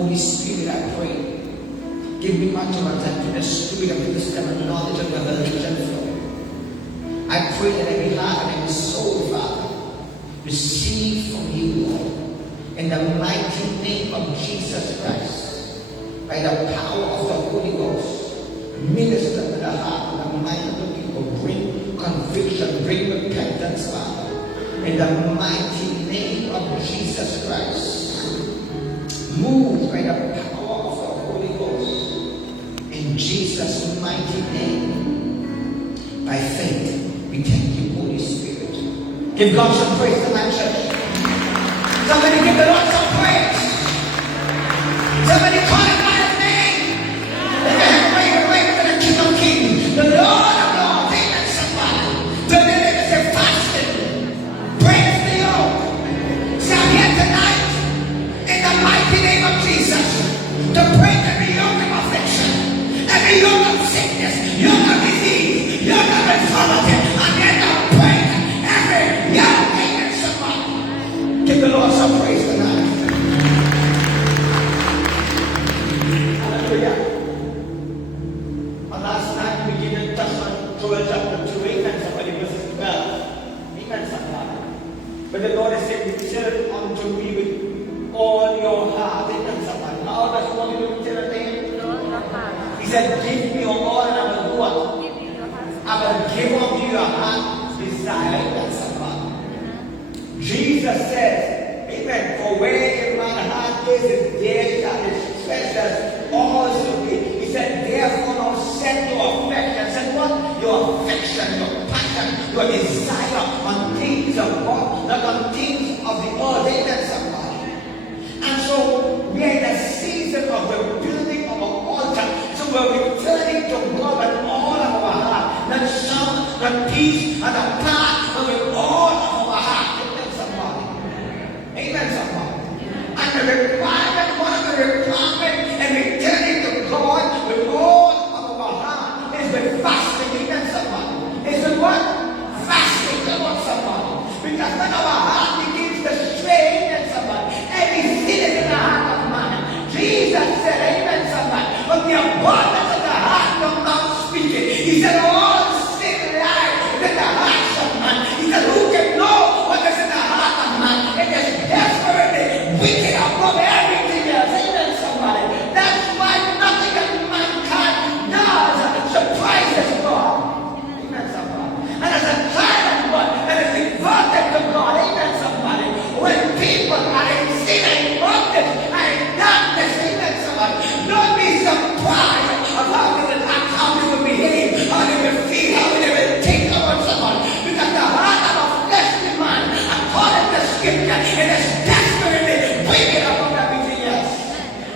Holy Spirit, I pray, give me utterance and the spirit of wisdom and knowledge and revelation flow. I pray that every heart and every soul, Father, receive from you, Lord, in the mighty name of Jesus Christ, by the power of the Holy Ghost. Minister to the heart and the mind of the people. Bring conviction, bring repentance, Father, in the mighty name of Jesus Christ. Move by the power of the Holy Ghost, in Jesus' mighty name. By faith, we thank you, Holy Spirit. Give God some praise tonight, church. Somebody give the Lord some praise. Somebody call him by his name. Wait for the King of Kings, the Lord of Lords. Amen, somebody. The deliverance and fasting. Praise the Lord. See, I'm here tonight in the mighty name of Jesus to break every yoke of affliction, every yoke of sickness, yoke of disease, yoke of infirmity. I'm here to break every yoke. Amen, somebody. Give the Lord some praise tonight. Hallelujah. Last night we didn't touch on Joel chapter 2, amen, somebody, verses 12. Amen, somebody. But the Lord has said, return unto me with all your heart. Amen, somebody. How does he want you to return to him? He said, give me your all and I will do what? I will give unto your heart desire. Amen, somebody. Jesus says, amen, for where in my heart is, there shall his treasures also be. He said, therefore, now set your affection. Set what? Your affection, your passion, your desire on things of God, not on things of the earth. Amen, somebody. And so, we are in a season of the building of an altar. So we're returning to God with all of our heart. Not some, not peace, not a part, but with all of our heart. Amen, somebody. Amen, somebody. And the requirement, one of the requirements, and returning to God with all of our heart is with fasting. Amen, somebody. Is with what? Fasting. Come on, somebody. Because when our heart begins to stray, amen, somebody, every sin is in the heart of man. Jesus said, amen, somebody, from the abundance of the heart, the mouth speaking. He said, all sin lies in the hearts of man. He said, who can know what is in the heart of man? It is desperately wicked above everything else. Amen, somebody. That's why nothing that mankind does surprises God. Amen, somebody. And as a child of God that is devoted to God, amen, somebody, when people are in sin and bondage and in darkness, amen, somebody, don't be surprised of how they will act, how they will behave, how they will feel, how they will think about somebody. Because the heart of a fleshly man, according to Scripture, it is desperately wicked above everything else.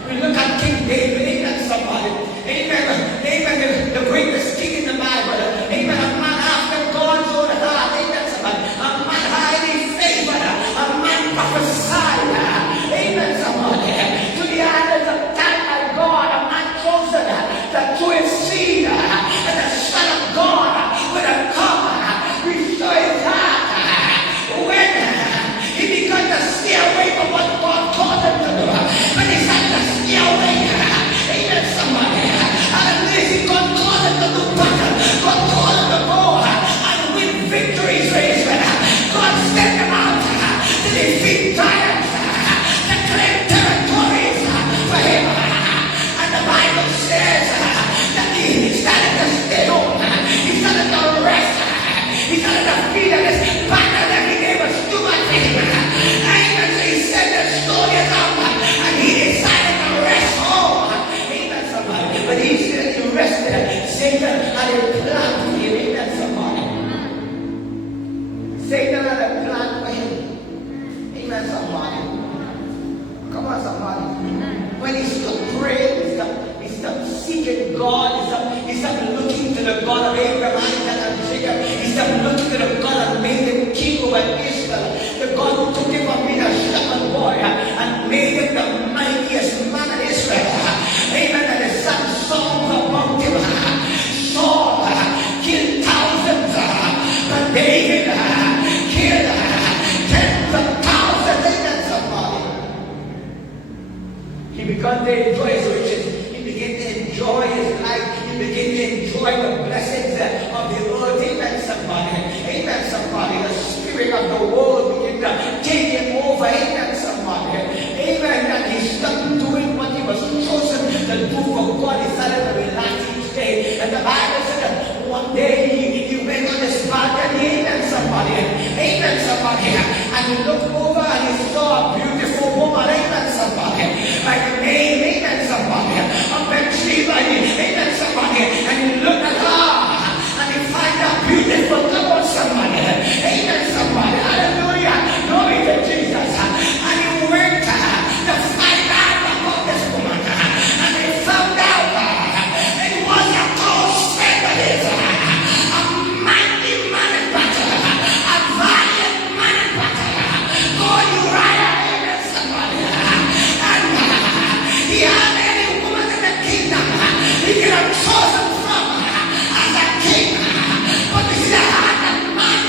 We look at King David, amen, somebody. Amen, amen, the greatest king in the Bible. Amen, a man after God's own heart. Amen, somebody. A man highly favored. A man prophesied. Amen, somebody. To the idols of time by God. A man chosen to his seed. And the Son of God would have come, restore his heart. When he began to stay away from what God called him to do. When he started to stay away. Amen, somebody. Hallelujah. God called him to do battle. God called him to go and win victories for Israel. God sent him out to defeat giants, to claim territories for him. And the Bible says that he started to stay home. He started to rest. He started to feel that this battle every day was too much for him. Amen. So he sent the soldiers out and he decided to rest home. Amen, somebody. But he said he rested. Satan had a plan for him. Amen, somebody. Satan had a plan for him. Amen, somebody. Come on, somebody. When he stopped praying, he stopped seeking God, he stopped looking to the God of Abraham, Isaac, and Jacob. He stopped looking to the God that made him king over Israel. The God who took him from being a shepherd boy and made him the mightiest man in Israel. Amen. And his son songs about him. Saul killed thousands, but David killed tens of thousands. Amen, somebody. He began one day enjoy his riches. He began to enjoy his life. He began to enjoy the blessings of the earth. Amen, somebody. Amen, somebody. The spirit of the world began to take him over. Amen, somebody. Amen. And he stopped doing what he was chosen to do for God. He started to relax each day. And the Bible said that one day he went on this balcony. Amen, somebody. Amen, somebody. And he looked over and he saw a beautiful woman. Amen, somebody. By the name, amen, somebody. Of Bathsheba. Amen, somebody. And he looked at her and he found her beautiful. Come on, somebody. Amen, somebody. Hallelujah. Glory to Jesus. And he went to find out about this woman. And he found out it was a close friend of his. A mighty man in battle. A valiant man in battle. God, Uriah. Amen, somebody. And he had any woman in the kingdom he could have chosen from as a king. But this is the heart of man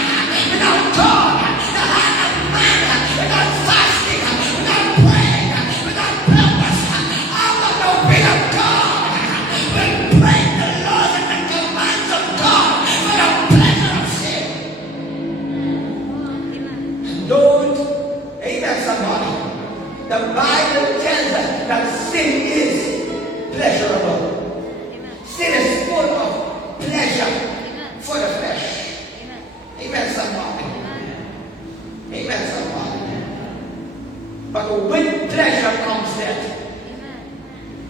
without God, the heart of man without fasting, without praying, without purpose, out of the will of God, will break the laws and the commands of God for the pleasure of sin. Don't, amen, somebody. The Bible tells us that sin is pleasurable. Sin is full of pleasure for the flesh. Amen, somebody. Amen, somebody. But with pleasure comes death.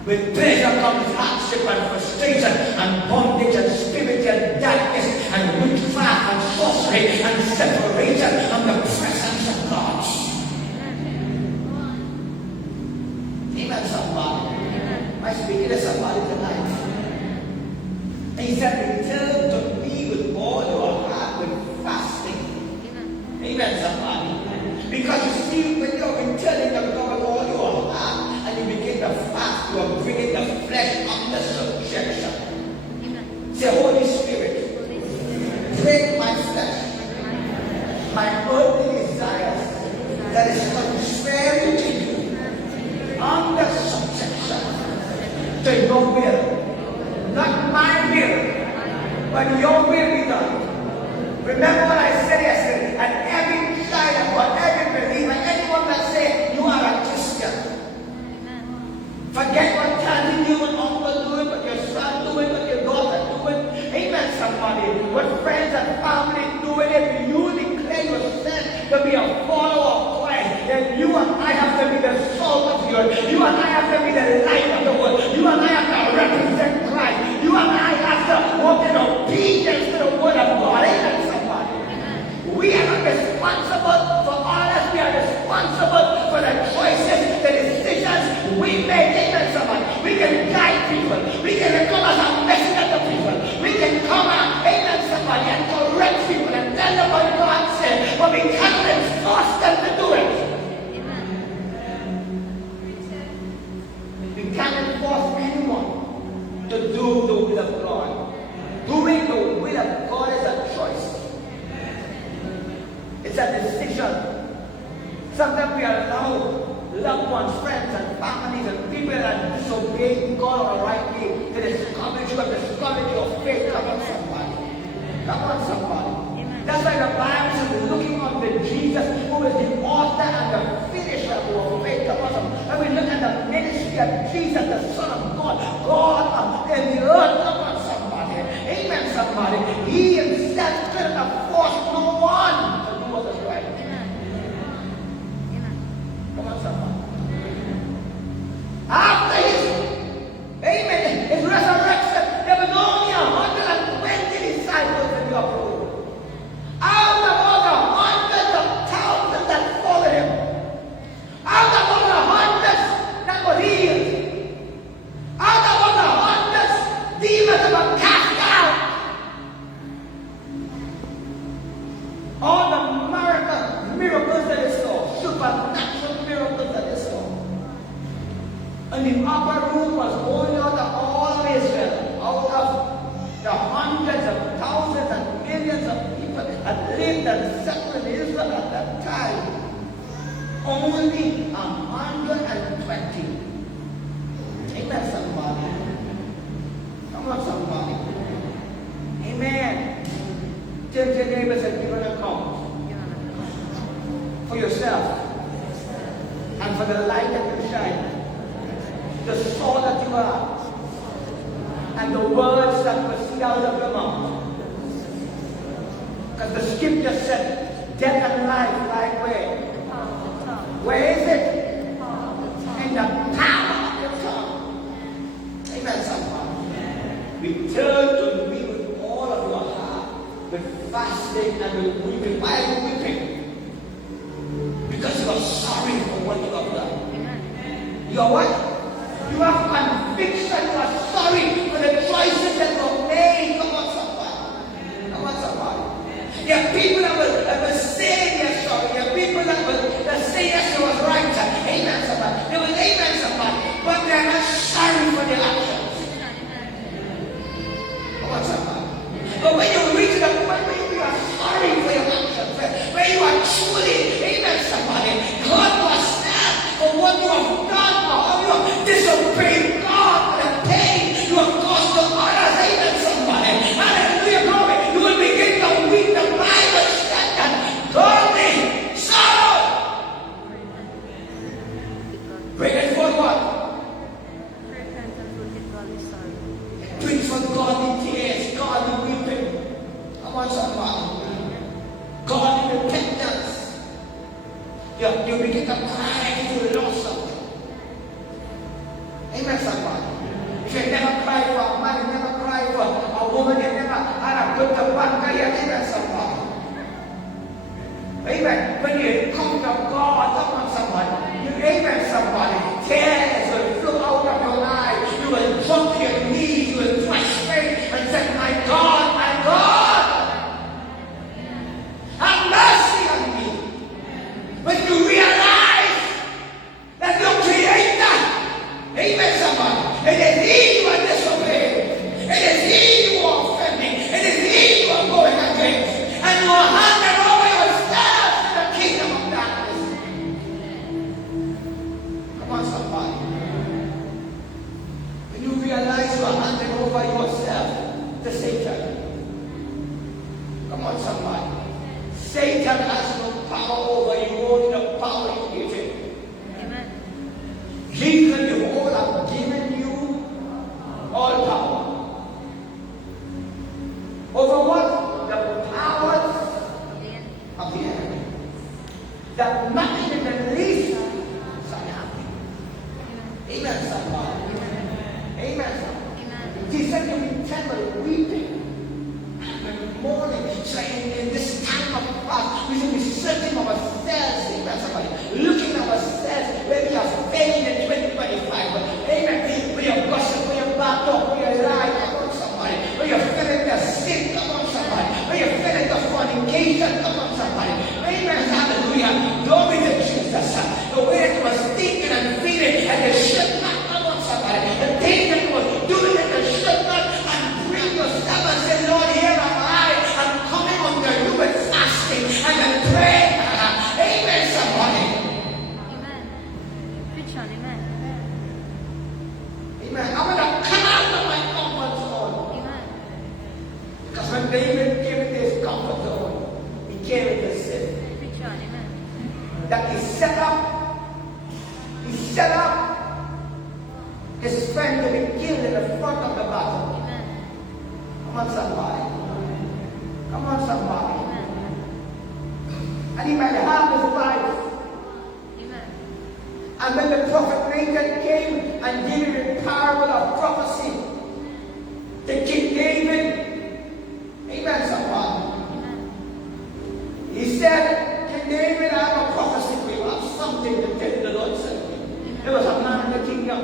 With pleasure comes hardship and frustration and bondage and spiritual darkness and witchcraft and sorcery and separation from the presence of God. Amen, somebody. I'm speaking to somebody tonight. And he said, return to me with all your heart, with fasting. Amen, somebody. Because you see, when you're returning to God with all your heart, and you begin to fast, you are bringing the flesh under subjection. Say, Holy Spirit, break my flesh, my earthly desires that is contrary to you, under subjection to your will. Not my will, but your will be done. Remember what I said yesterday, and every child of God, every believer, anyone that says you are a Christian, forget what Daddy do and Uncle doing, what your son doing, what your daughter doing. Amen, somebody. What friends and family doing. If you declare yourself to be a follower of Christ, then you and I have to be the salt of the earth. You and I have to be the light of the world. You and I have to represent Christ. You and I have to walk in obedience to the word of God. Amen, somebody. We are not responsible for others. We are responsible for the choices, the decisions we make. Amen, somebody. We can guide people. We can come as a messenger to people. We can come out, amen, somebody, and correct people and tell them what God said. But we cannot enforce them to do it. We can't force anyone to do the will of God. Doing the will of God is a choice. It's a decision. Sometimes we allow loved ones, friends, and families, and people that disobey God on the right way to discourage you and discourage your faith. Come on, somebody. Come on, somebody. That's why the Bible says, looking unto Jesus, who is the author and the finisher of our faith. Come on, somebody. When we look at the ministry of Jesus, the Son of God, God in the earth. Come on, somebody. Amen, somebody. He himself couldn't force no one to do what is right. Come on, somebody. After his resurrection, there was only 120 disciples in the upper room. Out of all the hundreds of thousands that followed him, out of all the hundreds that were healed, out of all the hundreds demons that were cast out, all the miracles that they saw, supernatural miracles that they saw. And the upper room was going out of all of Israel, out of the hundreds of thousands and millions of people that lived and settled in Israel at that time. Only 120 Amen, somebody. Come on, somebody. Amen. Tell your neighbors that you're going to come for yourself and for the light that you shine, the soul that you are, and the words that proceed out of your mouth. Because the scripture said, death and life lie where? Where is it? In the power of your tongue. Amen, somebody. Return to me with all of your heart, with fasting and with weeping. Why are you weeping? Because you are sorry for what you have done. You are what? You have conviction. You are sorry for the choices that were made. Come on, somebody. Come on, somebody. There are people that will say they're sorry. There are people that say yes, it was right. Amen, somebody. They will amen somebody. But they are not sorry for their actions. Come on, somebody. But when you reach the point where you are sorry for your actions, where you are truly, amen, somebody, God was stand for what you have done, or how you have disobeyed God for the pain you have caused to others. Amen, somebody. Hallelujah, glory. You will begin to weep. The Bible said that godly sorrow bringeth forth what? It brings forth godly tears, godly weeping. Come on, somebody. Godly repentance. You begin to cry if you lost something. Amen, somebody. If you never cried for a man, you never cried for a woman, you never had a good banker, amen, somebody. Amen. When you come to God, come on, somebody. You amen, somebody. Tears will flow out of your eyes. You will drop to your knees. You will prostrate and say, my God, have mercy on me. When you realize that your Creator, amen, somebody, it is He you are disobeying. It is He you are offending. It is He you are going against. And you are handing over yourself to the kingdom of darkness. Come on, somebody. When you realize you are handing over yourself to Satan. Come on, somebody. Satan has no power over you, only the power you give him. Amen. Jesus, the whole have given you all power. Over what? The powers of the enemy. That nothing in the least shall happen. Amen, somebody. Amen, somebody. He said you be temple weeping. And mourning. Saying in this time of fast, we should be searching ourselves. Amen, somebody. Looking at ourselves where we are failing in 2025. Amen. Where you're gossip, where you're back up, where you're lying. Come on, somebody. Where you're feeling the sin. Come on, somebody. Where you're feeling the fornication. Come on, somebody. Amen. Hallelujah. Glory to Jesus. The way that you were thinking and feeling and you should not. Come on, somebody. The things that you were doing and you should not. And bring yourself and say, Lord, here am I. I'm coming under you with fasting and then pray. Amen, somebody. Amen. Preach on, amen. Amen. I'm going to come out of my comfort zone. Amen. Because when David came into his comfort zone, he came into sin. Preach on, amen. That he set up his friend to be killed in the front of the battle. Amen. Come on, somebody. Come on, somebody. Amen. And he might have his life. Amen. And when the prophet Nathan came and gave him a parable of prophecy to King David, amen, somebody. Amen. He said, King David, I have a prophecy for you. I have something to tell the Lord said. There was a man in the kingdom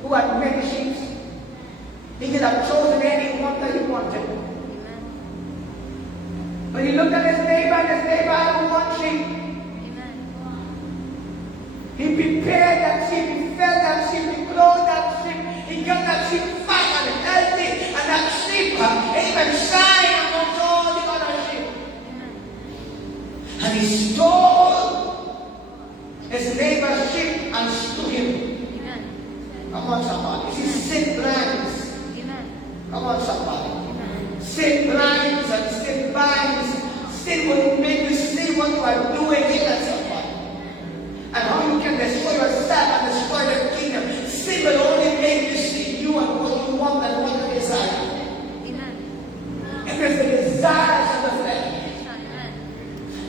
who had many sheep. He could have chosen any one that he wanted. Amen. But he looked at his neighbor, and his neighbor had one sheep. Amen. He prepared that sheep, he fed that sheep, he clothed that sheep, he got that sheep fat and healthy, and that sheep, amen, shine amongst all the other sheep. Amen. And he stole his neighbor's sheep and slew him. Amen. Come on, somebody. You see, sin will make you see what you are doing. Amen, somebody. And how you can destroy yourself and destroy the kingdom. Sin will only make you see you and what you want and what you desire. Amen. It is the desires of the flesh. Amen.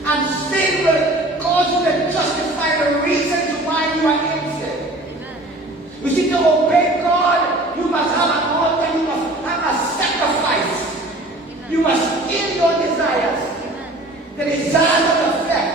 And sin will cause you to justify the reasons why you are in sin. Amen. You see, to obey God, you must have an altar, you must have a sacrifice. You must kill your desires, the desires of the flesh.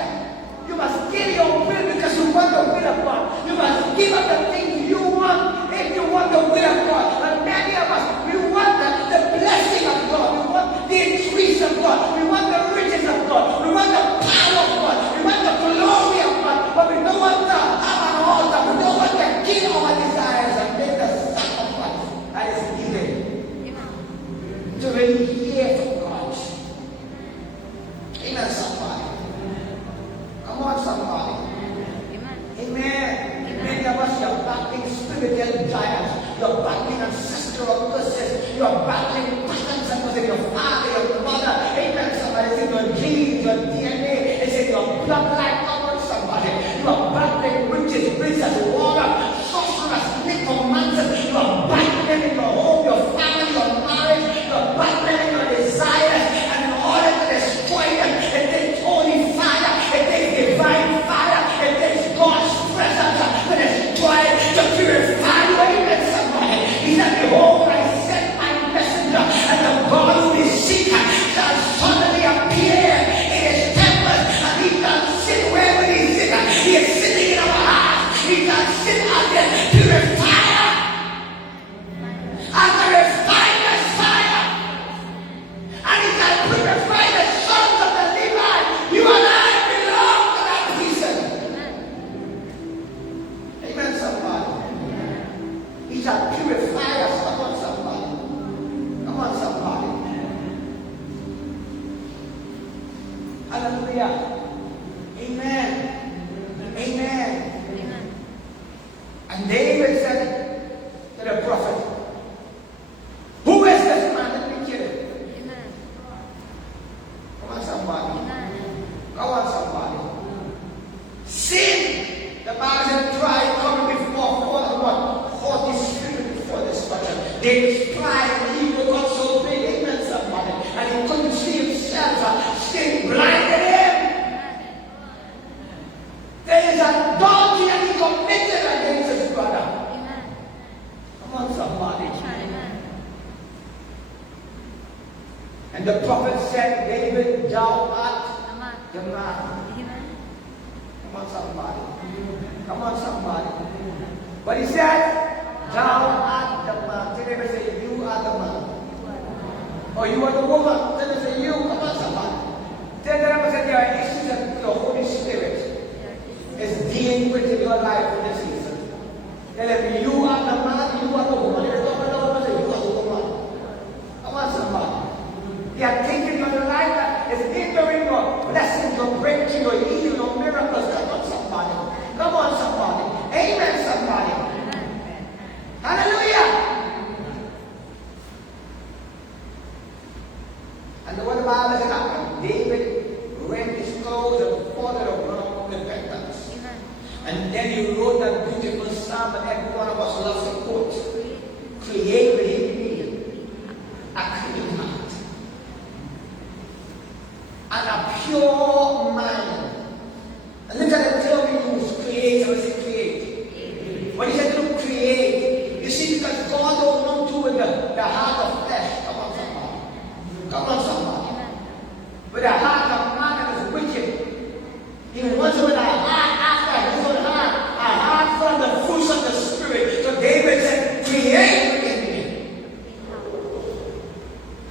You must kill your will because you want the will of God. You must give up the things you want if you want the will of God. But many of us, we want the blessing of God. We want the increase of God. We want the riches of God. We want the power of God. We want the glory of God. But we don't want to have an altar. We don't want to kill our desires and make the sacrifice that is needed to really hear from God. Amen, somebody. Come on, somebody. Amen. Many of us, you're battling spiritual giants. You're battling ancestral curses. You're battling patterns that was in your father, your mother. Amen, somebody. It's in your genes, your DNA. It's in your bloodline. Come on, somebody. You are battling witches, wizards, warlocks, sorcerers, necromancers. You are battling in your home, your family, your marriage. You're battling in your desires. And in order to destroy them, it takes holy fire. It takes divine fire. It takes God's presence to destroy, to purify you. Amen, somebody. He said, behold, I send my messenger, and the God who is seek shall suddenly appear in his temple, and he shall sit wherever he is. He is sitting in our hearts. He shall sit out there, purifier. After his finest fire, and he shall purify the sons of the Levi. You and I belong to that reason. Amen, somebody. He shall purify us. Come on, somebody. Come on, somebody. Hallelujah. Amen. Amen. And David said to the prophet, who is this man that we killed? Come on, somebody. Come on, somebody. Sin, the Bible said, pride coming before the what? Holy Spirit before destruction. David's pride and ego got so big, amen, somebody. And he couldn't see himself. Sin blinded him. There is adultery and he committed against his brother. Come on, somebody. And the prophet said, David, thou art the man. Come on, somebody. Come on, somebody. But he said, thou art the man. Tell them, say, you are the man. Or you are the woman. Tell them, say, you. Come on, somebody. Tell them, say, there are issues that the Holy Spirit is dealing with in your life in this season. Tell them, you are the man, you are the woman. You're talking about you are the woman. Come on, somebody. They are taking your life that is hindering your blessings, your breakthrough, your healing, your miracles. Come on, somebody. Come on, somebody. Amen, somebody. Hallelujah. And what the Bible says happened? David rent his clothes and fought at a ground of repentance. And then he wrote that beautiful psalm that every one of us loves to quote. Create within me a clean heart and a pure mind. And look at the term he used, create. Or is it create? When he said to create, you see, because God don't want to with the heart of flesh. Come on, somebody. Come on, somebody. With the heart of man that is wicked. He wants with a heart after his own heart. A heart from the fruits of the Spirit. So David said, create within me.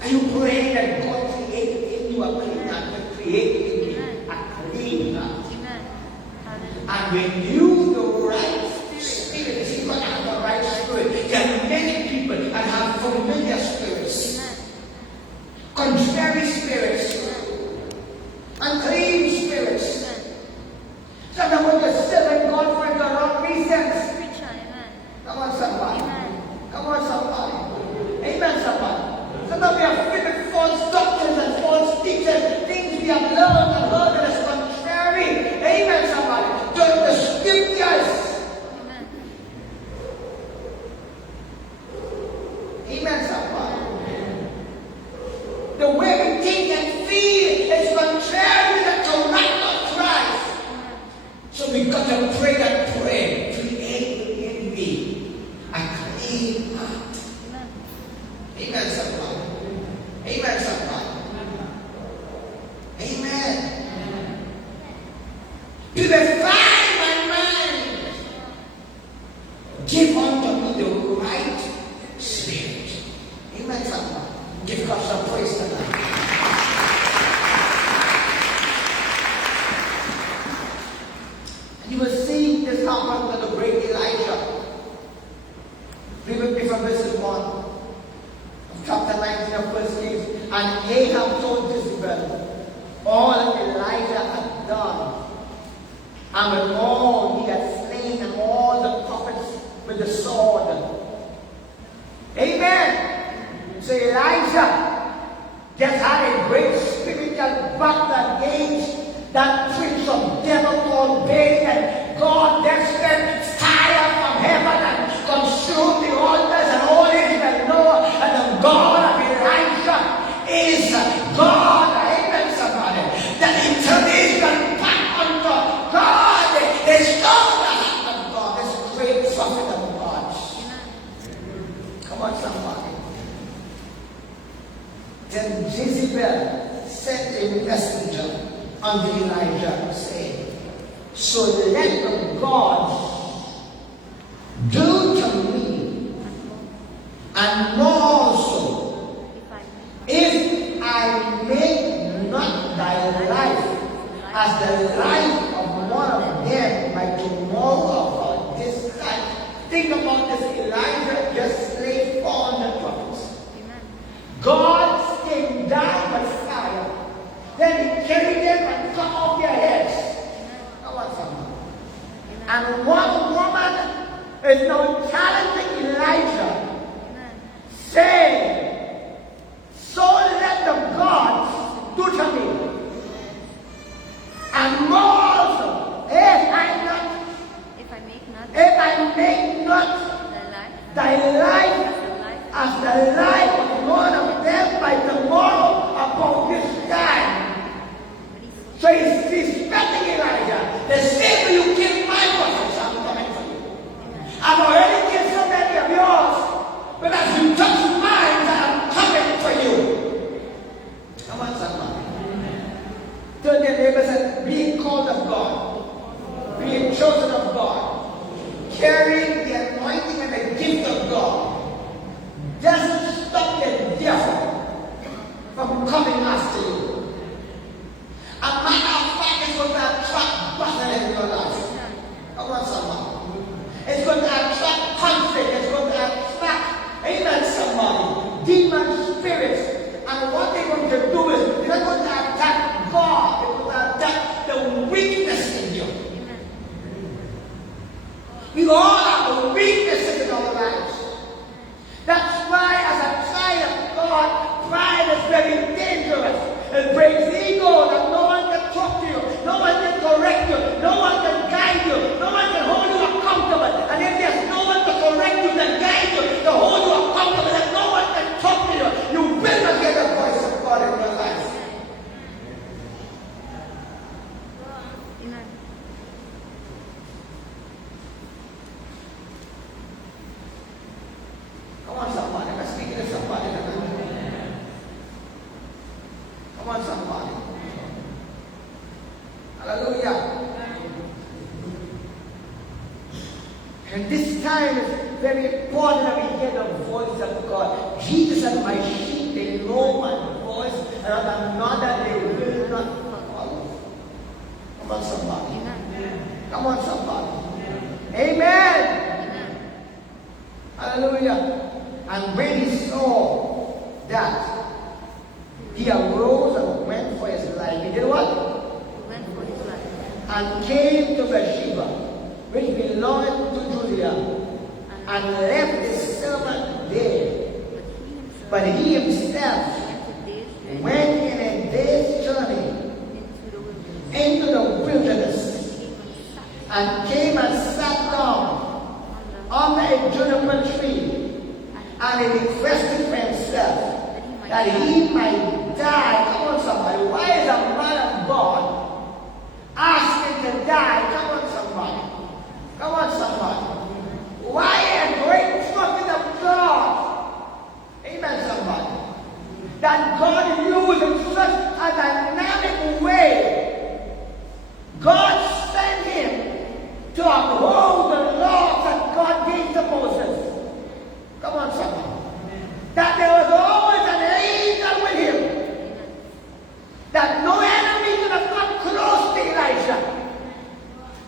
Are you praying that God create in you a clean heart? Create in me a clean heart. And renew the right spirit. You see, God have the right spirit. There are many people that have familiar spirits. Contrary spirits. Unclean spirits. Sometimes when you're serving God for the wrong reasons. Come on, somebody. Come on, somebody. Amen, somebody. Sometimes we are filled with false doctrines and false teachers, things we have learned. we got to pray that prayer. Create within me a clean heart. Amen. Amen, somebody. Amen, somebody. Amen. Purify my mind. Give unto me the right spirit. Amen, somebody. Give God some praise tonight. And you will see this happen to the great Elijah. Read with me from verses 1 of chapter 19 of 1 Kings. And Ahab told Jezebel all that Elijah had done, and with all he had slain, and all the prophets with the sword. Amen. So Elijah just had a great spiritual battle against that prince of devil called Baal, and God then sent fire from heaven and consumed the altars, and all Israel know and the God of Elijah is God. Amen, somebody. That he turned Israel back unto God. They stole the hand of God, this great prophet of God. Come on, somebody. Then Jezebel sent a messenger unto Elijah, saying, so let the gods do to me, and more also, if I make not thy life as the life of one of them by tomorrow or this time. Think about this. Elijah just slayed 400 prophets. God came down by fire. Then he carried them and cut off their heads. Come on, somebody. And one woman is now challenging Elijah, saying, so let the gods do to me. And more also, if I make not thy life as the life of one of them by tomorrow about this time. So he's threatening Elijah. The same way you kill my prophets, I'm coming for you. I've already killed so many of yours, but as you touch mine, I'm coming for you. Come on, somebody. Tell your neighbors that being called of God, being chosen of God, carrying the anointing and the gift of God, doesn't stop the devil from coming after you. A matter of fact, it's going to attract battle in your life. Come on, somebody. It's going to attract conflict. It's going to attract, amen, somebody, demon spirits. And what they're going to do is they're not going to attack God. They're going to attack the weakness in you. We all have the weaknesses in our lives. That's why, as a child of God, pride is very dangerous. It brings ego that no one can talk to you, no one can correct you, no one can guide you, no one can hold you accountable. And if there's no one to correct you, to guide you, to hold you accountable, and no one can talk to you, you will not get the voice of God in your life. Come on, somebody. I'm speaking to somebody tonight. Come on, somebody. Hallelujah. And this time is very important that we hear the voice of God. Jesus said, my sheep, they know my voice, and another they will not follow. Come on, somebody. Come on, somebody. Amen. Hallelujah. And when he saw that, he arose and went for his life. He did what? And came to Bathsheba, which belonged to Judah, and left his servant there. But he himself went in a day's journey into the wilderness, and came and sat down under a juniper tree, and he requested for himself that he might die. Come on, somebody. Why is a man of God asking to die? Come on, somebody.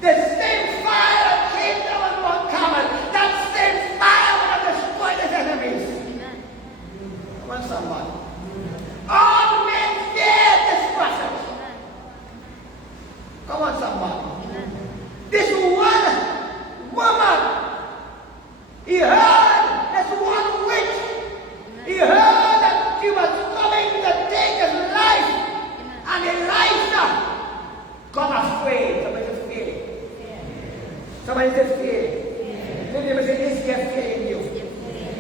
The same fire that came down on Mount Carmel, that same fire would have destroyed his enemies. Amen. Come on, somebody. All men fear this prophet. Amen. Come on, somebody. Amen. This one woman, he heard this one witch. He heard that she was coming to take his life. And Elijah got afraid. Somebody says fear. Somebody says fear. Somebody says, is there fear in you?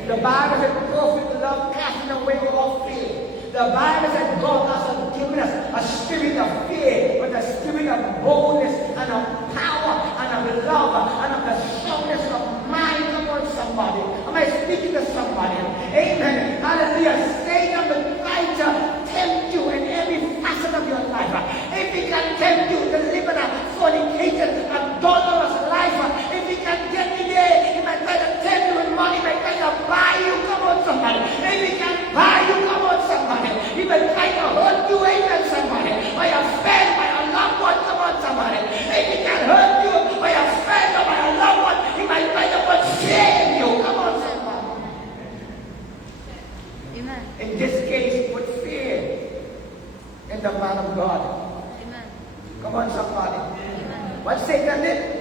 The Bible says, perfect love casting away all fear. The Bible says God has given us a spirit of fear, but a spirit of boldness and of power and of love and of the soundness of mind. Come on, somebody. Am I speaking to somebody? Amen. Hallelujah. Satan will try to tempt you in every facet of your life. If he can tempt you to live in a fornicated, adulterous life, if he can get you there, he might try to tempt you with money, he might try to buy you. Come on, somebody. If he can buy you, come on, somebody. He might try to hurt you, amen, somebody. By a friend, by a loved one, come on, somebody. If he can hurt you by a friend or by a loved one, he might try to put shame you. Come on, somebody. Amen. In this case, put fear in the man of God. Amen. Come on, somebody. Amen. What Satan did?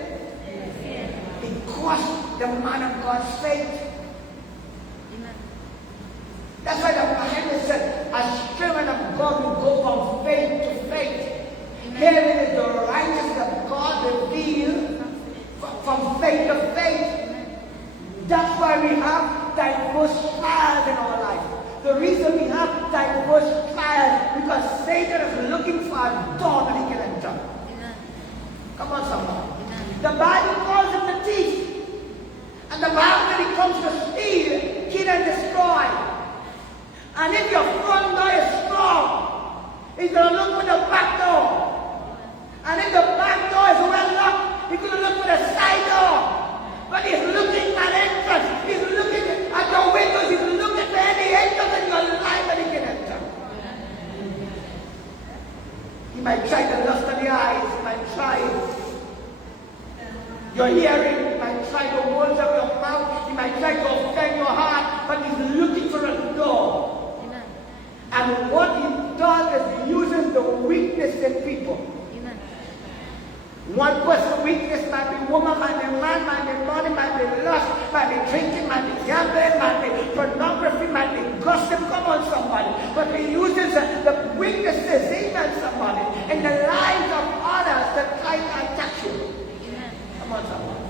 Fear. He crushed the man of God's faith. Amen. That's why the Bible said, a servant of God will go from faith to faith. Herein is the righteousness of God revealed from faith to faith. That's why we have diverse trials in our life. The reason we have diverse trials because Satan is looking for a door that he can enter. Amen. Come on, somebody. Amen. The Bible calls him the thief. And the Bible said he comes to steal, kill, and destroy. And if your front door is strong, he's going to look for the back door. And if the back door is well locked, he's going to look for the side door. But he's looking at entrance. He's looking at the windows. He's looking for any entrance in your life that he can enter. He might try to lust of the eyes. He might try your hearing. He might try the words of your mouth. He might try to offend your heart. But he's looking for a door. Amen. And what he does is he uses the weakness in people. Amen. One person's weakness might be woman, might be man, might be money, might be lust, might be drinking, might be gambling, might be pornography, might be gossip. Come on, somebody. But he uses the weaknesses, amen, somebody, in the lives of others that try to attack you. Amen. Come on, somebody.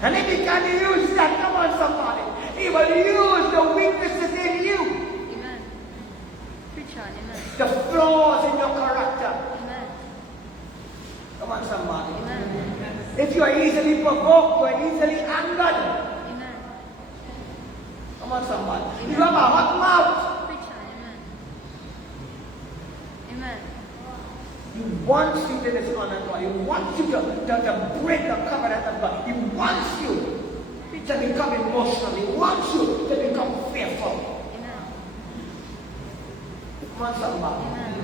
And if he can use that, come on, somebody, he will use the weaknesses in you. Amen. Preach on. Amen. The flaws in your character. Amen. Come on, somebody. Amen. If you are easily provoked, you are easily angered. Amen. Come on, somebody. You have a hot mouth. Preach on. Amen. Amen. He wants you to dishonor God. He wants you to break the covenant of God. He wants you to become emotional. He wants you to become fearful. Amen. Come on, somebody. Amen.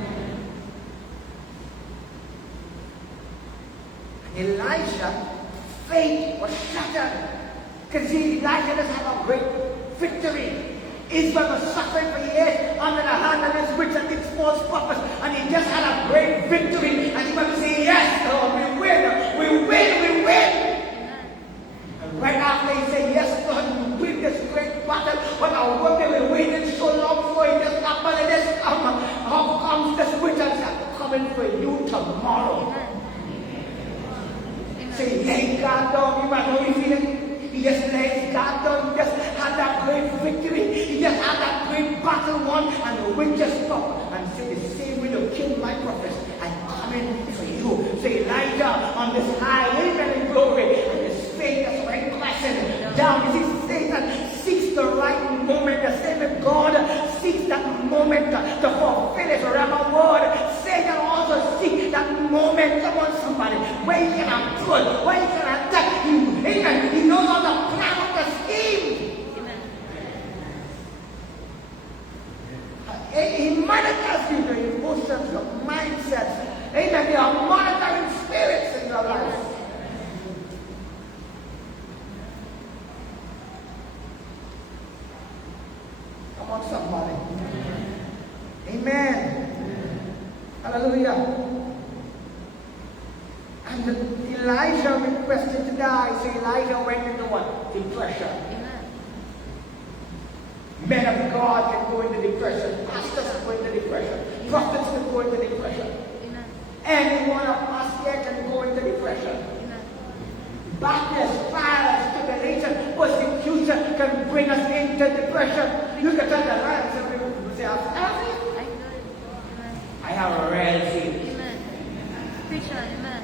Elijah, faith was shattered. Because Elijah doesn't have a great victory. Israel was suffering for years under the hand of this witch and these false prophets. And he just had a great victory. And he was saying, yes, Lord, we win. We win. We win. And right after he said, yes, Lord, we win this great battle. But our work that we waited so long for, it just happened and this come. How comes this witch and said, coming for you tomorrow? Say, lay God down. You might know you feel it. He just lays God down. He just had that great victory. He just had that great battle won. And the wind just stopped and said, the same way to kill my prophets. I'm coming for you. Say, Elijah on this high, amen, in glory. And his faith is right crashing down. You see, Satan seeks the right moment. The same as God seeks that moment to fulfill his Rama word. Satan also seeks that moment. Come on, somebody. Where he can approach, where he can attack you. Amen. He knows all the plan of the scheme. Amen. He monitors you, the emotions, your mindsets. Amen. There are monitoring spirits in your life. Elijah requested to die, so Elijah went into what? Depression. Amen. Men of God can go into depression. Pastors can go into depression. Prophets can go into depression. Amen. Any one of us here can go into depression. Amen. Darkness, trials, tribulation, persecution can bring us into depression. Look at the lives of people who say, I know it. Amen. I have a real faith. Amen. Preacher, amen.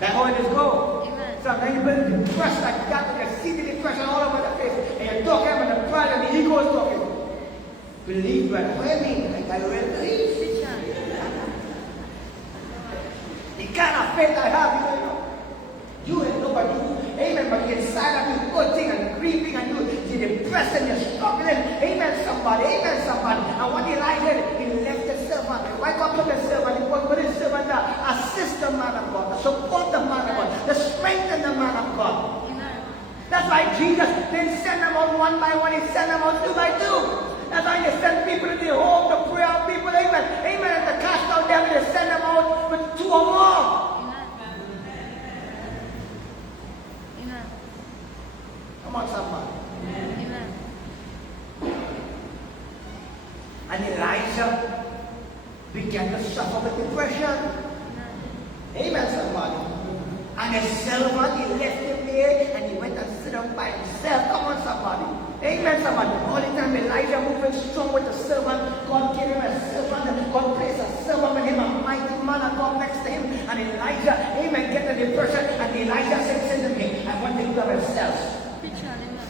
That how it is go. Amen. Sometimes you've been depressed like that, and you see the depression all over the face, and you're talking about the pride and the ego is talking. Believe, brother. What do you mean? Like, I really believe. Preacher. The kind of faith I have, you ain't nobody. Amen. But inside of you, hurting and grieving, and you're depressed and you're struggling. Amen, somebody. Amen, somebody. And what Elijah did, he left the servant. Why God put the servant? He put his servant there. Assist the man of God. Support the man of God. To strengthen the man of God. Amen. That's why Jesus didn't send them out one by one. He sent them out two by two. That's why they send people to the home to pray out people. Amen. Amen. And to cast out devils, they send them out with two or more. Come on, somebody. Amen. And Elijah began to suffer with depression. Amen, somebody. And his servant, he left him there and he went and sit down by himself. Come on, somebody. Amen, somebody. All the time Elijah moving strong with the servant. God gave him a servant. God placed a servant with him, a mighty man of God next to him. And Elijah, amen, get the depression. And Elijah said, "Listen to me. I want to do it myself." Preacher, amen.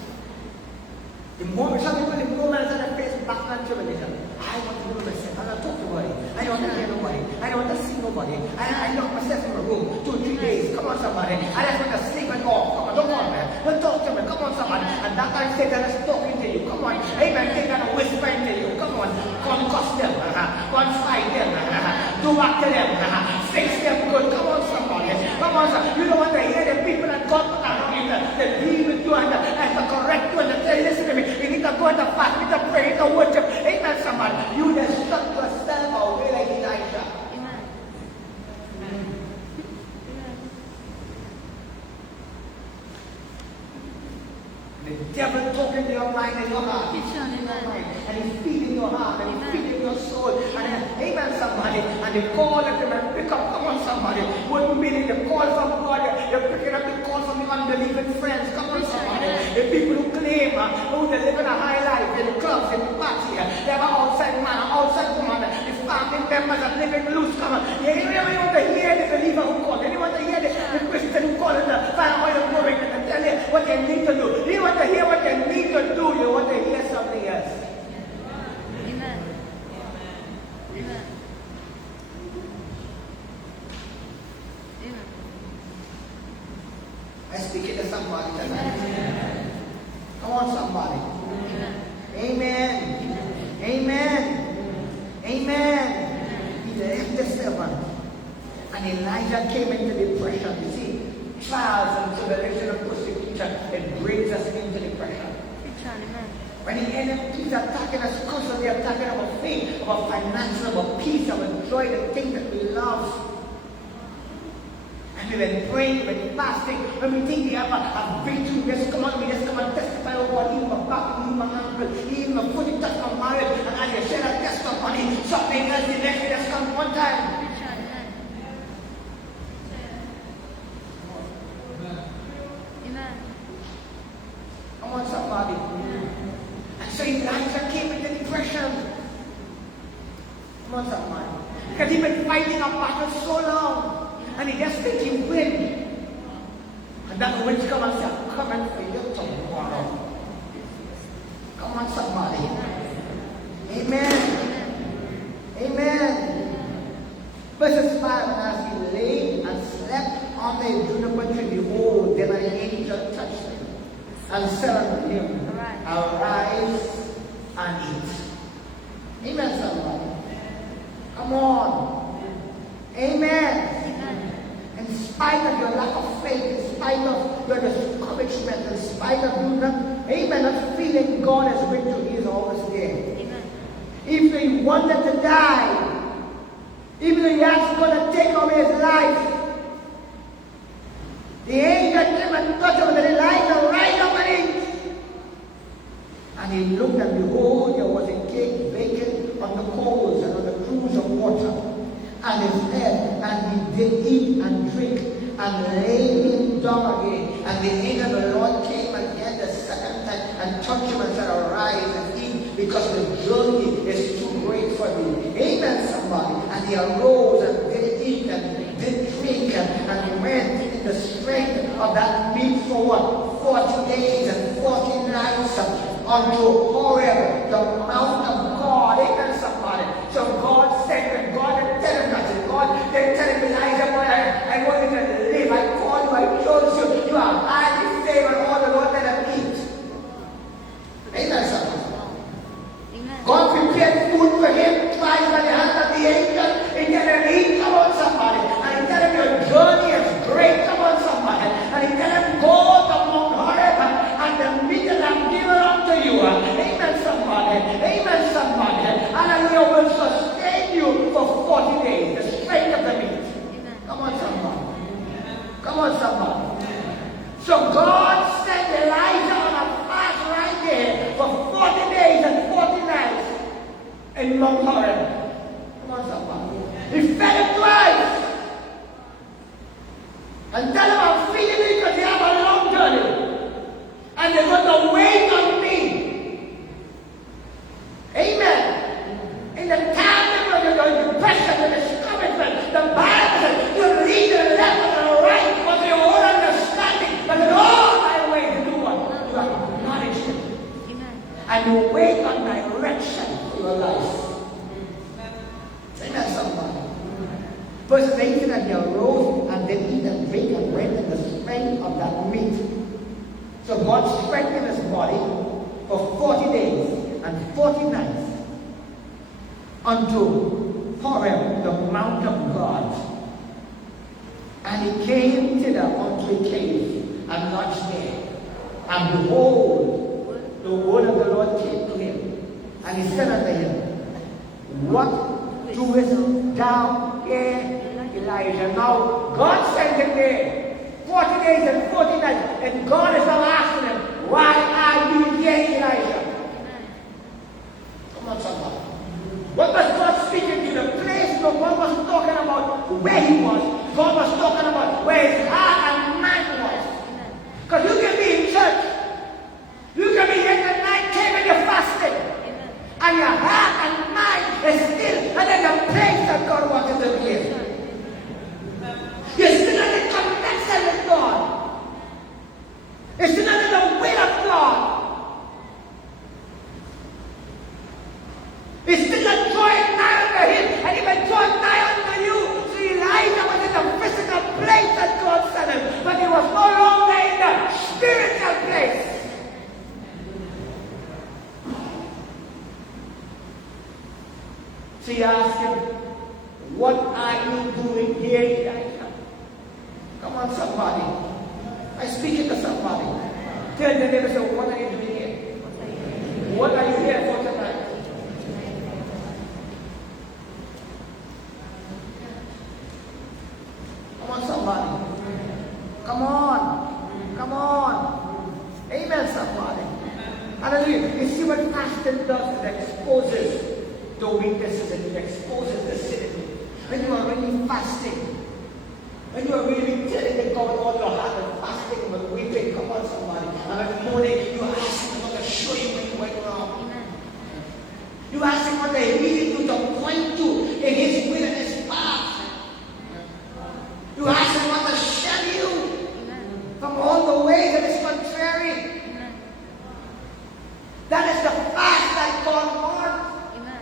The moment some people, the moment I face background tribulation, I want to do myself. I don't talk to nobody. I don't want to hear nobody. I don't want to see nobody. I lock myself in a room 2 or 3 days. Come on, somebody. I just want to sleep and off. Come on, don't come on, man. Don't talk to me. Come on, somebody. And that time Satan is talking to you. Come on. Amen. Satan is whispering to you. Come on. Concuss them. Go and fight them. Do after them. Face them good. Come on, somebody. Come on, sir. You don't want to hear the people that God put around you that deal with you and to correct you and to tell you, listen to me. You need to go to fast, you need to pray, you need to worship. Amen, somebody. You just stuck yourself away like Elijah. Amen. The devil talking to your mind and your heart. He's Preacher, feeding your amen. mind. And he's feeding your heart. And he's Amen. feeding your soul. And amen, somebody. And they call at them and pick up. Come on, somebody. What you mean? The call from God. You're picking up the call from your unbelieving friends. Come on, somebody. The people who claim who they live in a high life in the clubs, in the party. They have an outside man, an outside woman. The family members are living loose. Come on. You want to hear the believer who call. You want to hear the Christian who call in the fire oil of glory and tell you what they need to do. You want to hear what they need to do. You want to hear something else. Amen. Amen. Amen. I'm speaking to somebody tonight. Come on, somebody. Amen. Amen. Amen. He left the servant. And Elijah came into depression. You see, trials and tribulation and persecution, it brings us into depression. Preacher, amen. When the enemy is attacking us, constantly attacking our faith, our finances, our peace, our joy, the things that we love. And we've been praying, we've been fasting, when we think we have a breakthrough, we just come and testify of God, even my back, even my ankle, even my foot, it touched my marriage, and as you share that testimony, something else, the next day just comes one time. Preacher, amen. Amen. Come on, somebody. And so Elijah came into depression. Come on, somebody. Because he'd been fighting a battle so long. And he just thinks he win. And that wins come and say, I'm coming for you tomorrow. Come on, somebody. Amen. Amen. Verses 5, and as he lay and slept on the juniper tree, behold, then an angel touched him and said unto him, Arise and eat. Amen, somebody. Come on. Amen. In spite of your lack of faith, in spite of your discouragement, in spite of you not, amen, not feeling God is with you, He is always there. Amen. Even though He wanted to die, even though He asked God to take away His life, touched him, and Elijah rise up and eat. And he looked, and behold, there was a cake baking on the coals and on the cruse of water, and his head, and he did eat and drink, and lay him down again. And the angel of the Lord came again the second time, and touched him and said, arise and eat, because the journey is too great for thee. Amen, somebody. And he arose and did eat and did drink, and went in the strength of that meat for what? 40 days and 40 nights unto Horeb, the mount of God. Amen, somebody. So God said, when God had tell him nothing, God didn't tell him, Elijah, boy, I want you to live. I called you, I chose you. You are highly favored. All the Lord let him eat. Amen, somebody. God prepared food for him twice by the hand of the angel. He tell him, eat, come on, somebody. And he tell him, your journey is great, come on, somebody. And he tell him, go to Mount Horeb, and the meat that I'm giving unto you. Amen, somebody. Amen, somebody. Hallelujah, will sustain you for 40 days. The strength of the meat. Come on, somebody. Come on, somebody. So God sent Elijah on a fast right there for 40 days and 40 nights in Mount Horeb. Come on, somebody. He fed him twice. And tell him, I'm feeding you because you have a long journey. And they're going to wait on me. Amen. In the time of the depression, the discouragement, the Bible, you lead the left and the right, but your own understanding. But in all thy ways, you do what? You acknowledge him. Amen. And you wait on direction for your life. Amen, somebody. Verse 18, and he arose and did eat and drink and went in the strength of that meat. So God strengthened his body for 40 days and 40 nights unto Horeb, the mount of God. And he came thither unto a cave and lodged there. And behold, the word of the Lord came to him. And he said unto him, what doest thou here, Elijah? Now, God sent him there 40 days and 40 nights. And God is now asking him, why are you here, Elijah? Come on, somebody. What was God speaking to? The place? No, God was talking about where he was. God was talking about where his heart and mind was. Because you can be in church. You can be here at night, came and you're fasting. And your heart and mind is still and in the place that God wanted to be in. You're still in the connection with God. You're still in the will of God. You're still not drawing nigh unto him, and he may draw nigh unto you. So Elijah was in the physical place that God sent him, but he was no longer in the spiritual place. So he asked him, what are you doing here, Elijah? Come on, somebody. I'm speaking to somebody. Tell the neighbor, so what are you doing here? What are you here for tonight? Come on, somebody. Come on. Come on. Amen, somebody. Hallelujah. You see what fasting does? It exposes the weaknesses and it exposes the sin. When you are really fasting, when you are really telling the God all your heart and fasting and weeping, come on, somebody. And in the morning, you ask him to show you when you went wrong. You ask him what they needed you to point to in his will and his path. You ask him what to shun you from all the ways that is contrary. That is the fast that God wants.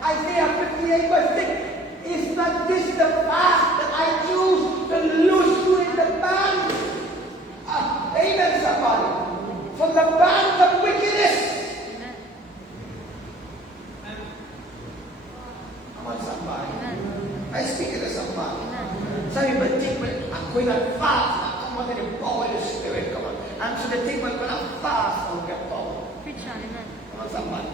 Isaiah 58 verse 6. Is not this the fast that I choose to loose you in the bands? Amen, somebody. From the bands of wickedness. Come on, somebody. I speak to somebody. Some people think, I'm going to fast. I'm going to power the Spirit. Come on. And so they think, when I fast, I'll get power. Come on, somebody.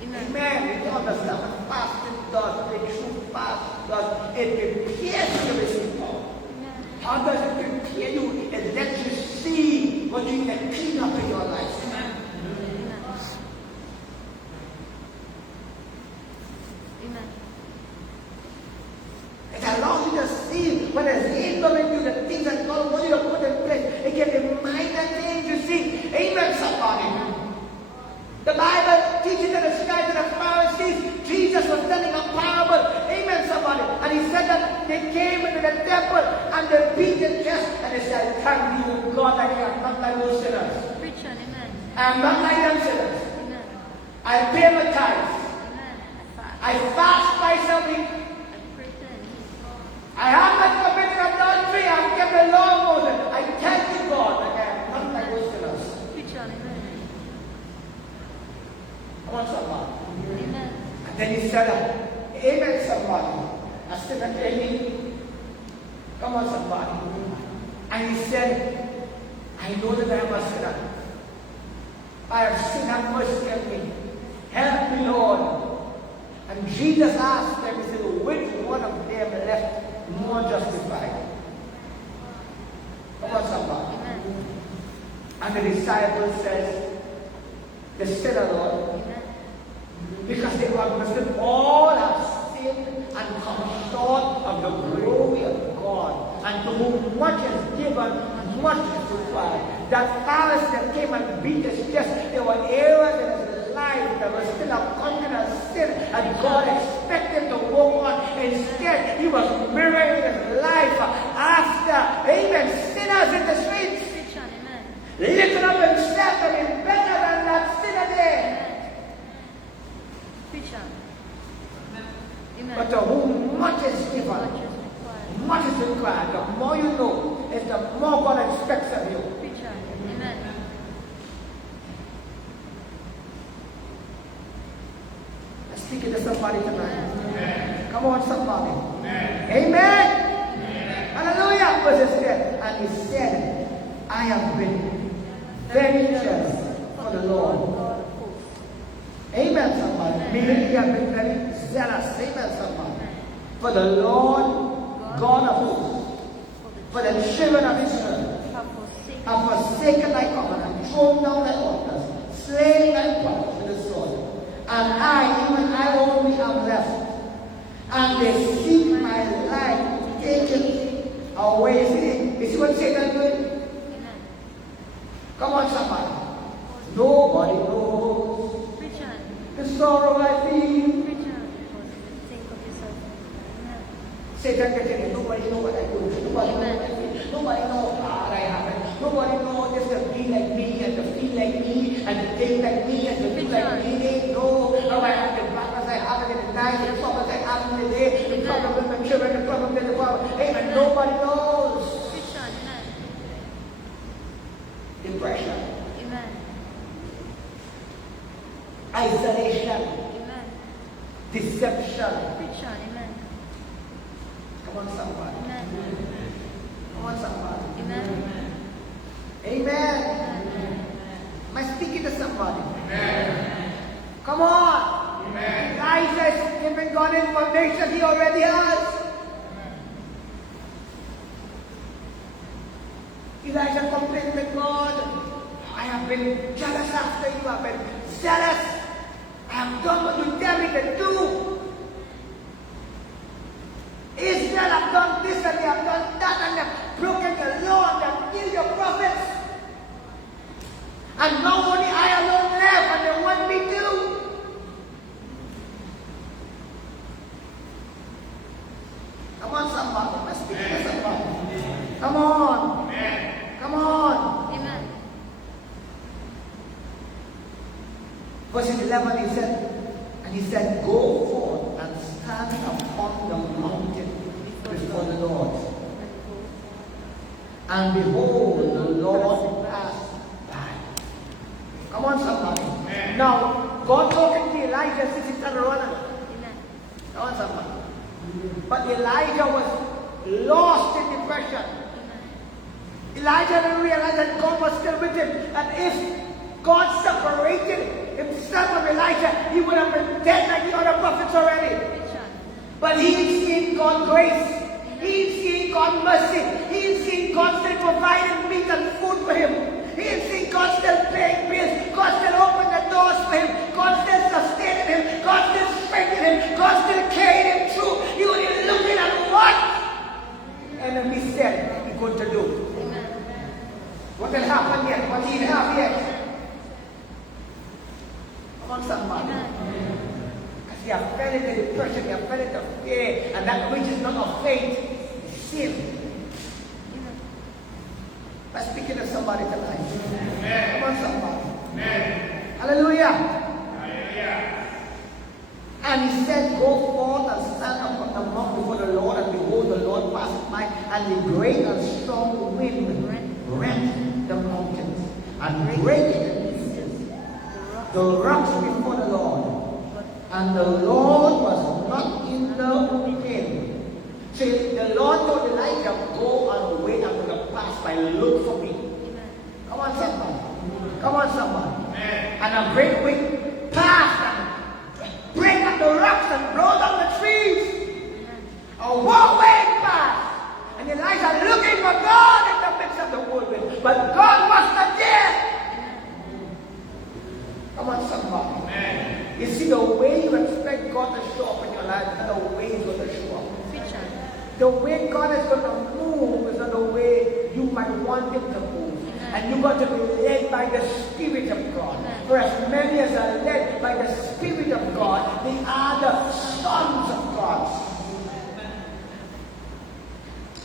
Amen. You understand what fasting does, the true fast does. It prepares you to receive power. How does it prepare you? It lets you see what you can clean up in your life. Amen. Amen. It allows you to see when there's evil in you, the things that God wants you to put in place. It can remind that things you see. Amen, somebody. The Bible teaches that the scribes and the Pharisees, Jesus was telling a parable. Amen, somebody. And he said that they came into the temple and they beat the chest and they said, thank you, God, that I am not like those sinners. Preach on. Amen. I am not like them sinners. Amen. I pay my tithes. Amen. I fast twice a week. I pretend. I have not committed adultery. I have kept the law of Moses. I thank you, God, that I am not like those sinners. Preach on. Amen. Come on, somebody. Amen. And then he said, amen, somebody. I said, amen. Come on, somebody. And he said, I know that I am a sinner. I have sinned, have mercy on me. Help me, Lord. And Jesus asked them, he said, which one of them left more justified? Come on, somebody. Amen. And the disciple says, the sinner, Lord. Amen. Because they understood all have sinned and come short of the glory of God. And to whom much is given, much is required. That Pharisee that came and beat his chest, there were areas in his life that were still a continuous sin, and God expected him to walk on. Instead, he was mirroring his life after, amen, sinners in the streets. Preach on. Amen. Lifting up himself and being better than that sinner there. Preach on. Amen. But to whom much is Much given, is required. much is required. The more you know, is the more God expects of you. Preach on. Amen. I'm speaking to somebody tonight. Come on, somebody. Amen. Hallelujah. Verse 10. And he said, I have been vengeance for the Lord. Amen, somebody. Meaning he has been very zealous. Amen, somebody. For the Lord God of hosts, for the children of Israel, have forsaken thy covenant, thrown down thy altars, slain thy prophets with the sword. And I, even I only am left. And they seek my life to take it away. You see what Satan doing? Amen. Come on, somebody. Nobody knows Preach on. the sorrow I feel. Preach on. Think of yourself. Amen. Satan can tell you, nobody knows what I do. Nobody knows what I feel. Nobody knows how I happen. Nobody knows this to be like me and to feel like me and to think like me and to do like me. They know how I have the battles I have in the night, the troubles I have in the day, the problem with my children, the problem with the world. Amen. Nobody knows. Preach on. Amen. Depression, Amen. isolation, Amen. deception. Preach on. Amen. Come on, somebody. Amen. Come on, somebody. Amen. Amen. Am I speaking to somebody? Amen. Come on. Amen. Elijah is giving God information he already has. Elijah complained to God, I have been jealous after you, I have been zealous. I have done what you tell me to do. Israel have done this and they have done that and they have broken the law and they have killed your prophets. And now only I alone left and they want me to. Come on, somebody. Let's speak to somebody. Come on. Come on. Amen. Verse 11 he said, go forth and stand upon the mountain before the Lord. And behold, the Lord passed by. Come on, somebody. Now, God talking to Elijah since he started running. Amen. Come on, somebody. But Elijah was lost in depression. Elijah didn't realize that God was still with him. And if God separated himself from Elijah, he would have been dead like the other prophets already. Preach on. But he'd seen God's grace. He'd seen God's mercy. He'd seen God still providing meat and food for him. What will happen yet? What will happen yet? Come on, somebody. As you have felt it, the depression, you have felt it, the fear, and that which is not of faith is sin. I'm speaking to somebody tonight. Come on, somebody. Hallelujah. And he said, go forth and stand upon the mount before the Lord, and behold, the Lord passed by, and the great and strong wind rent the mountains, and break in pieces the rocks before the Lord. And the Lord was not in the wind. So the Lord told Elijah, go and wait until the pass by, look for me. Come on, somebody. Come on, somebody. And a great wind passed and break up the rocks and blow down the trees. A whirlwind passed. And Elijah looking for God in the midst of the whirlwind. But God was not there. Come on, somebody. You see, the way you expect God to show up in your life is not the way He's going to show up. The way God is going to move is not the way you might want Him to move. And you've got to be led by the Spirit of God. For as many as are led by the Spirit of God, they are the sons of God.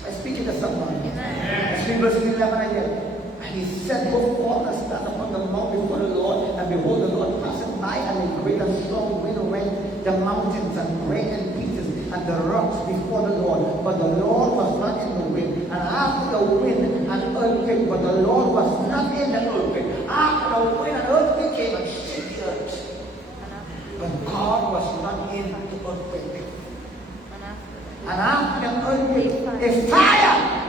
I'm speaking to someone. Let's read verse 11 again. And he said, go forth and stand upon the mount before the Lord, and behold, the Lord passed by, and a great and strong wind rent the mountains and brake in pieces and the rocks before the Lord. But the Lord was not in the wind. And after the wind, an earthquake. But the Lord was not in the earthquake. After the wind, an earthquake came and shook the earth. But God was not in the earthquake. And after the earthquake, a fire.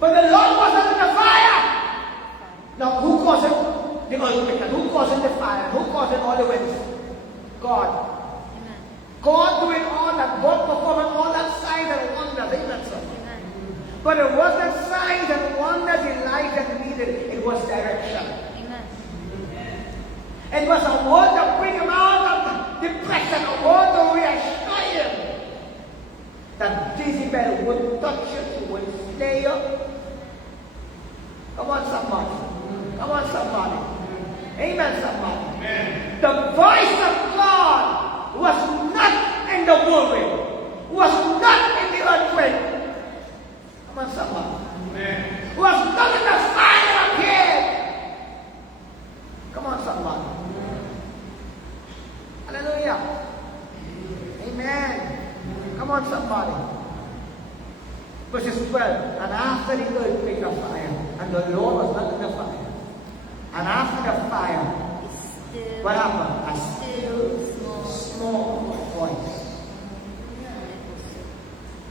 But the Lord was not in the fire. Now, who caused it? The earthquake. And who caused the fire? Who caused all the winds? God. God doing all that, God performing all that signs and wonders. Amen, sir. But it wasn't signs and wonders Elijah needed. It was direction. It was a word to bring him out of depression, a word to reassure him that Jezebel would touch you, she would slay you. Come on, somebody. Come on, somebody. Amen, somebody. Amen. The voice of God was not in the whirlwind, was not in the earthquake. Come on, somebody. Amen. Was not in the fire that appeared. Come on, somebody. Hallelujah. Amen. Come on, somebody. Verses 12. And after the earthquake of fire, and the Lord was not in the fire. And after the fire, what happened? A still small voice.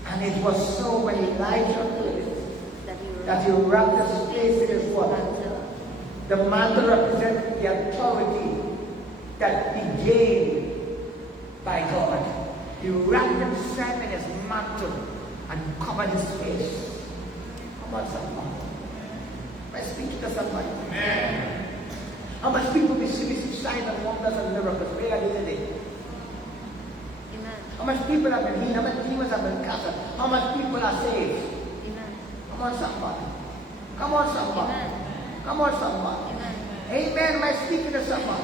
And it was so when Elijah heard it, that he wrapped his face in his mantle. The mantle represented the authority that he gained by God. He wrapped himself in his mantle and covered his face. Come on, somebody. I speak to somebody. Amen. How much people receive signs and wonders and miracles? Where are they today? Amen. How much people have been healed? How many demons have been cast out? How much people are saved? Amen. Come on, somebody. Come on, somebody. Amen. Come on, somebody. Amen. Amen. Am I speaking to somebody?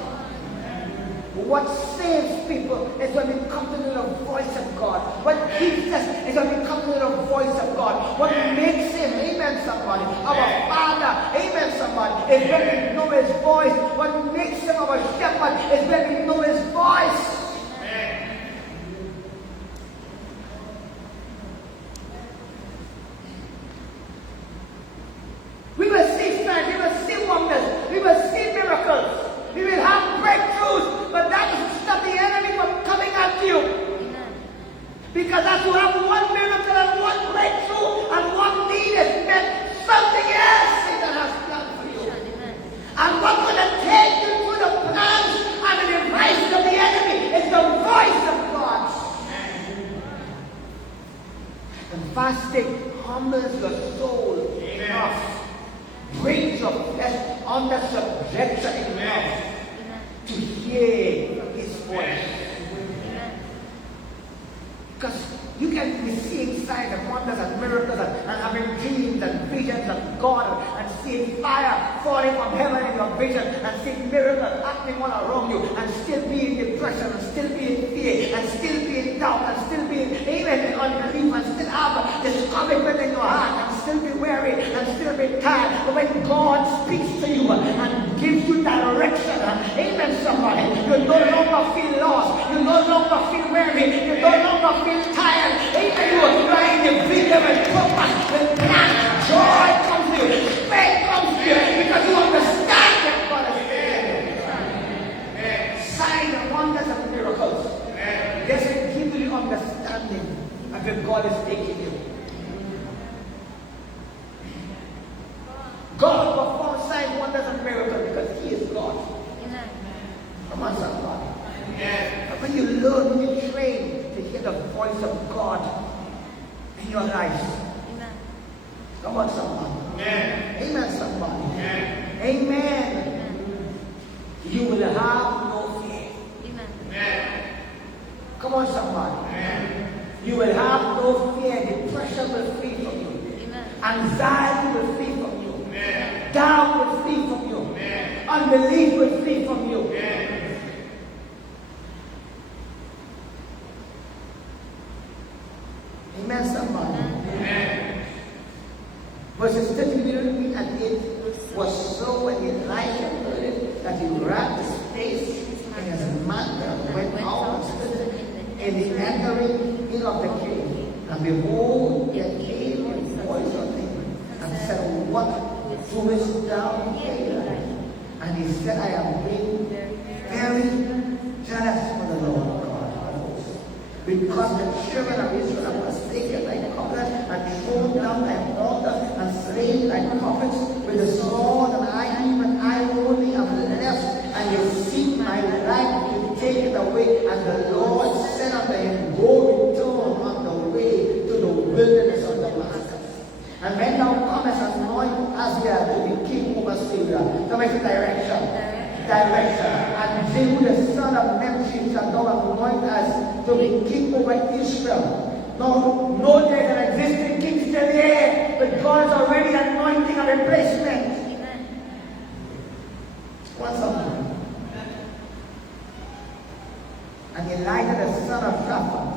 What saves people is when we come to the voice of God. What keeps us is when we come to the voice of God. What makes him, amen, somebody, our Father, amen, somebody, is when we know his voice. What makes him our shepherd is when we know his voice. We will see signs, we will see wonders, we will see miracles. We will have breakthroughs, but that doesn't stop the enemy from coming at you. Amen. Because as you have one miracle and one breakthrough and one need is meant something else Satan has planned for you. Amen. And what's going to take you through the plans and the devices of the enemy is the voice of God. Amen. And fasting humbles your soul enough. Brings your flesh under subjection enough to hear his voice. Because you can be seeing signs and wonders and miracles and having dreams and visions and God and seeing fire falling from heaven in your vision and seeing miracles happening all around you and still be in depression and still be in fear and still be in doubt and still be in unbelief and still have discouragement in your heart and still be weary and still be tired. But when God speaks to you and gives you direction, amen, somebody, you no longer feel lost, you no longer feel weary, you no longer feel tired, amen, you are in the freedom and purpose, with plan, joy comes to you, faith comes to you, because you understand that God is there. Signs and wonders and miracles. Doesn't give you the understanding of where God is taking you. God performs signs, wonders, and miracles because He is God. Amen. Come on, somebody. And when you learn, when you train to hear the voice of God in your life. Amen. Come on, somebody. Amen, somebody. Amen. Amen. You will have no fear. Amen. Come on, somebody. You will have no fear. Depression will flee from you. Amen. Anxiety will flee from you. Doubt will flee from you. Unbelief will flee from you. Amen, somebody. Verses 33 and 8 was so when Elijah heard it that he wrapped his face in his mantle and went out and stood in the entering in of the cave. And behold, there came a voice of him and said, What doest thou here? And he said, I am being very jealous for the Lord God of hosts, because the children of Israel have forsaken thy covenant and thrown down thy altar and slain thy prophets with the sword, and I only am left, and you seek my life to take it away. And the Lord said unto him, Go return on the way to the wilderness of Damascus. And when thou comest, anoint Hazael to be king over Syria. So make a direction. And Jehu the son of Nimshi shall thou anoint us to be king over Israel. Now, no, there's an existing king still here, but God is already anointing a replacement. Amen. What's up? And Elijah the son of Shaphat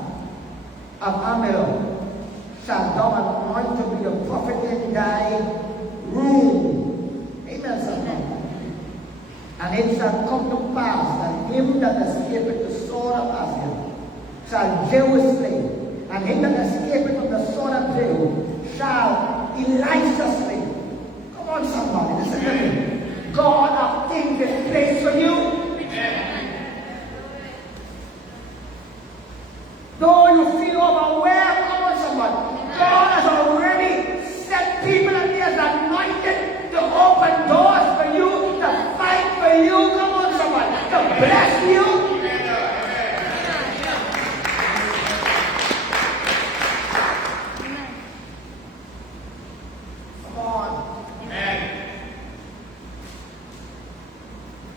of Amiel shall thou anoint to be the prophet in thy room. Amen, somebody. And it shall come to pass that him that escapeth the sword of Hazael shall Jehu slay, and him that escapeth from the sword of Jehu shall Elisha slay. Come on, somebody, listen to me. God of things is placed for you. Though you feel overwhelmed, come on, somebody. God has already set people and He has anointed to open doors for you, to fight for you. Come on, somebody. To bless you. Come on.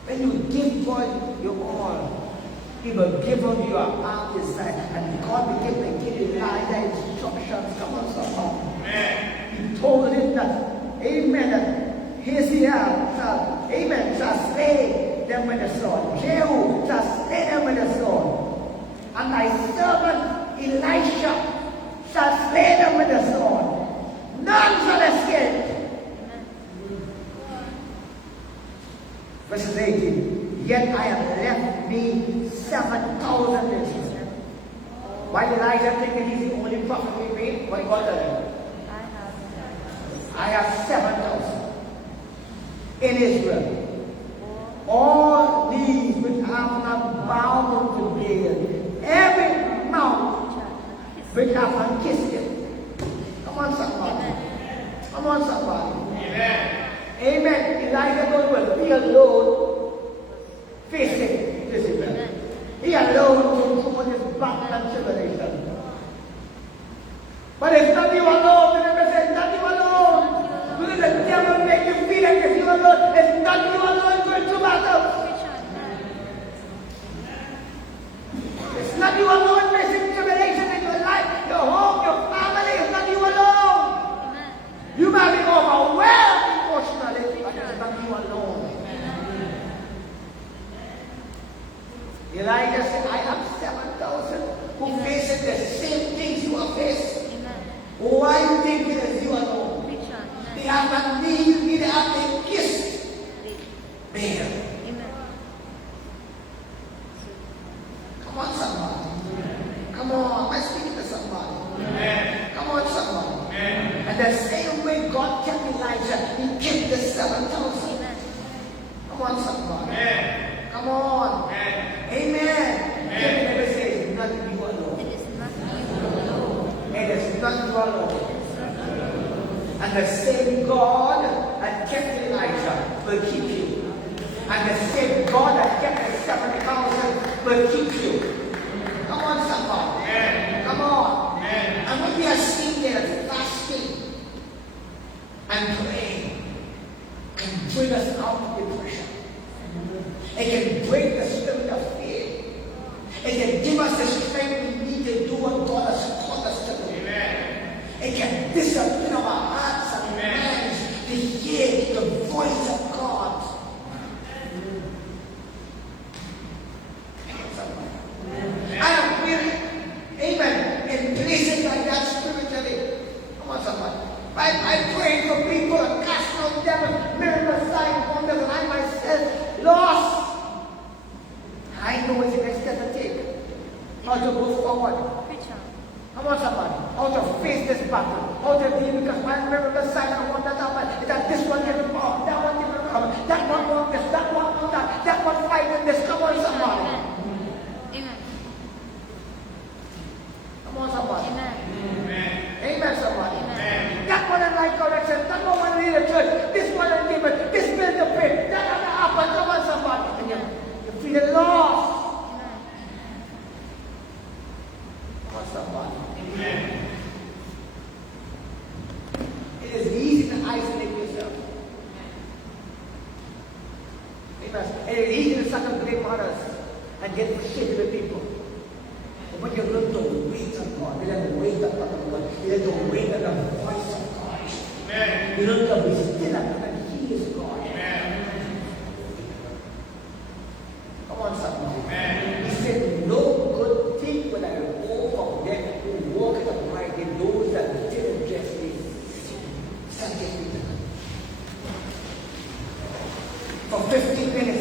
When you give God your all, He will give up your heart desire, and God begin to give Elijah instructions. Come on, someone. He told him that, amen, that Hazael shall, amen, shall slay them with the sword. Jehu shall slay them with the sword. And thy servant Elisha shall slay them with the sword. None shall escape. Verse 18. Yet I have left me 7,000 Israel. Why did Elijah think that he's the only prophet we made? What God told him? I have 7,000 in Israel. All these which have not bowed to Baal, every mouth which have not kissed him. Come on, somebody. Come on, somebody. Amen. Amen. Elijah goes, be alone, facing Jezebel. He alone will go his battle and tribulation. But it's not you alone. Remember, it's not you alone. Do the devil make you feel like it's you alone? It's not you alone going through battle. It's not you alone facing tribulation in your life, your home, your family. It's not you alone. You might be overwhelmed. said, but you alone. Elijah said, I have 7,000 who facing the same things you are facing. Amen. Why do you think it is you alone? Preach on. They Amen. have not need, neither have they kissed. There. Amen. Come on, somebody. Come on, am I speaking to somebody? Come on, somebody. And the same way God kept Elijah, he kept the 7,000. Amen. Come on, somebody. Come on. Amen. Can you never say it's not you alone? It is not you alone. It is not you alone. It is not you alone. And the same God that kept Elijah will keep you. And the same God that kept the 7,000 will keep you. Come on, somebody. Come on. And when we are sitting there fasting and praying, can bring us out of depression. It can break the spirit of fear. It can give us the strength we need to do what God has called us to do. It can discipline our hearts and minds to hear the voice of God. I am really, amen, in places like that spiritually. Come on, somebody. I pray for people and cast out devils, miracles, signs, wonders, and I myself lost. I know it's the next step to take. How to go forward. Preach on. Come on, somebody. How to face this battle. How to deal, because my miracle sign and wonder is that this one didn't come, that one didn't come, that one won this, that one won that one fighting this. Come on, somebody. Amen. Come on, somebody. Amen. Amen, somebody. Amen. That one in right correction, that one in the church, this one in demon, this build the faith, that other happen. Come on, somebody. And you feel lost. Amen. Come on, somebody. It is easy to isolate yourself. Amen. It is easy to suck and blame others and get frustrated with people. But when you learn to wait on God, you learn to wait on God, you learn to wait on the voice of God. You learn to be still and He is God. Come on, somebody. He said, no good thing will I go from them who walk in upright in those that diligently seek me. For 15 minutes.